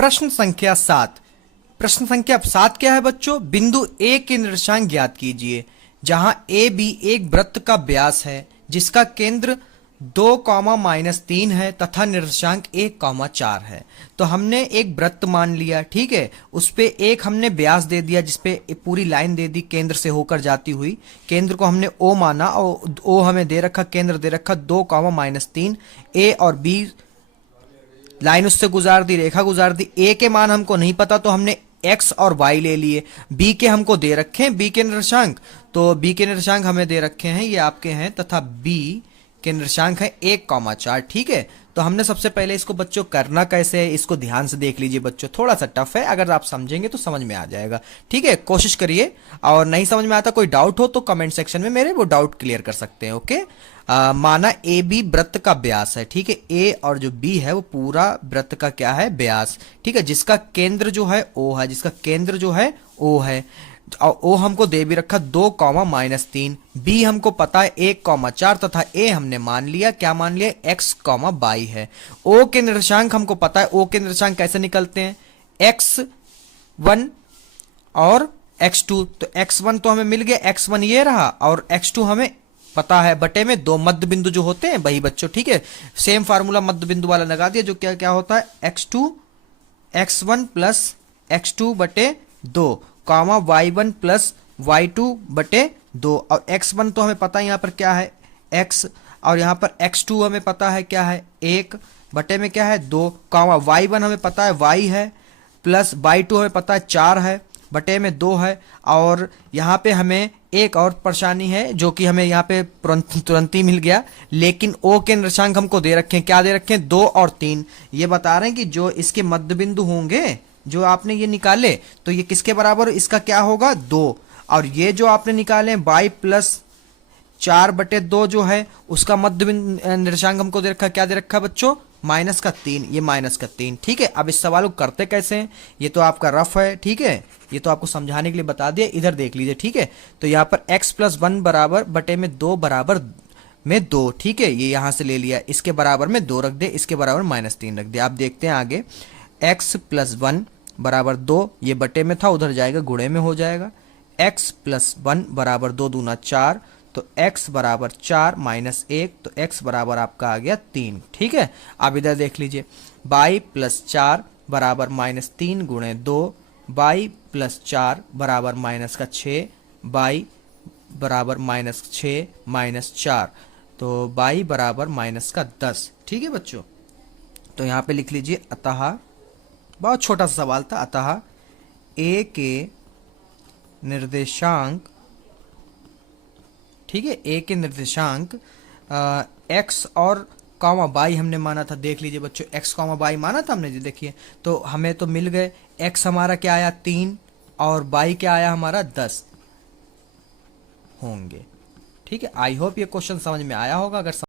प्रश्न संख्या 7। प्रश्न संख्या 7 क्या है बच्चों? बिंदु ए के निर्देशांक ज्ञात कीजिए। जहां ए बी एक वृत्त का व्यास है जिसका केंद्र 2, -3 है तथा निर्देशांक 1, 4 है। तो हमने एक वृत्त मान लिया, ठीक है, उस पे एक हमने व्यास दे दिया जिसपे पूरी लाइन दे दी केंद्र से होकर जाती हुई। केंद्र को हमने ओ माना और ओ हमें दे रखा, केंद्र दे रखा 2, -3। ए और बी लाइन उससे गुजार दी, रेखा गुजार दी। ए के मान हमको नहीं पता तो हमने एक्स और वाई ले लिए। बी के हमको दे रखे हैं, बी के निर्देशांक, तो बी के निर्देशांक हमें दे रखे हैं, ये आपके हैं, तथा बी के निर्देशांक है 1, 4। ठीक है, तो हमने सबसे पहले इसको बच्चों करना कैसे है इसको ध्यान से देख लीजिए बच्चों। थोड़ा सा टफ है, अगर आप समझेंगे तो समझ में आ जाएगा। ठीक है, कोशिश करिए, और नहीं समझ में आता कोई डाउट हो तो कमेंट सेक्शन में मेरे वो डाउट क्लियर कर सकते हैं। ओके, माना ए बी वृत्त का व्यास है। ठीक है, ए और जो बी है वो पूरा वृत्त का क्या है? व्यास। ठीक है, जिसका केंद्र जो है ओ है, जिसका केंद्र जो है ओ है। ओ हमको दे भी रखा 2, -3। बी हमको पता है 1, 4 तथा ए हमने मान लिया, क्या मान लिया? x, y है। ओ के निर्देशांक हमको पता है, ओ के निर्देशांक कैसे निकलते हैं? x1 और x2। तो x1 तो हमें मिल गया, x1 ये रहा, और x2 हमें पता है बटे में 2 मध्य बिंदु जो होते हैं वही बच्चों। ठीक है, सेम फार्मूला मध्य बिंदु वाला लगा दिया, जो क्या क्या होता है? x1 प्लस x2 बटे 2, y1 प्लस y2 बटे 2। और x1 तो हमें पता है यहाँ पर क्या है? x, और यहाँ पर x2 हमें पता है क्या है? 1 बटे में क्या है? 2, y1 हमें पता है y है, प्लस y2 हमें पता है 4 है, बटे में 2 है। और यहाँ पे हमें एक और परेशानी है जो कि हमें यहाँ पे तुरंत ही मिल गया, लेकिन ओ के निर्देशांक हमको दे रखे हैं, क्या दे रखे हैं? 2 और 3। ये बता रहे हैं कि जो इसके मध्य बिंदु होंगे जो आपने ये निकाले, तो ये किसके बराबर? इसका क्या होगा? 2। और ये जो आपने निकाले y प्लस 4/2 जो है उसका मध्य निर्देशांक हमको दे रखा, क्या दे रखा बच्चों? -3। ये -3। ठीक है, अब इस सवाल को करते कैसे हैं? ये तो आपका रफ है, ठीक है, ये तो आपको समझाने के लिए बता दिया, इधर देख लीजिए। ठीक है, तो यहाँ पर x + 1 बराबर बटे में 2 बराबर में 2। ठीक है, ये यहाँ से ले लिया, इसके बराबर में 2 रख दे, इसके बराबर -3 रख दे। आप देखते हैं आगे, x + 1 बराबर 2, ये बटे में था उधर जाएगा गुणे में हो जाएगा। x + 1 बराबर 2 दूना 4, तो x बराबर 4 - 1, तो x बराबर आपका आ गया 3। ठीक है, आप इधर देख लीजिए, y + 4 बराबर -3 गुणे 2, y + 4 बराबर -6, y बराबर -6 - 4, तो y बराबर -10। ठीक है बच्चों, तो यहाँ पे लिख लीजिए, अतः, बहुत छोटा सा सवाल था, अतः a के निर्देशांक, ठीक है, ए के निर्देशांक x और y हमने माना था। देख लीजिए बच्चों, x, y माना था हमने जी, देखिए, तो हमें तो मिल गए। x हमारा क्या आया? 3, और y क्या आया हमारा? 10 होंगे। ठीक है, आई होप ये क्वेश्चन समझ में आया होगा। अगर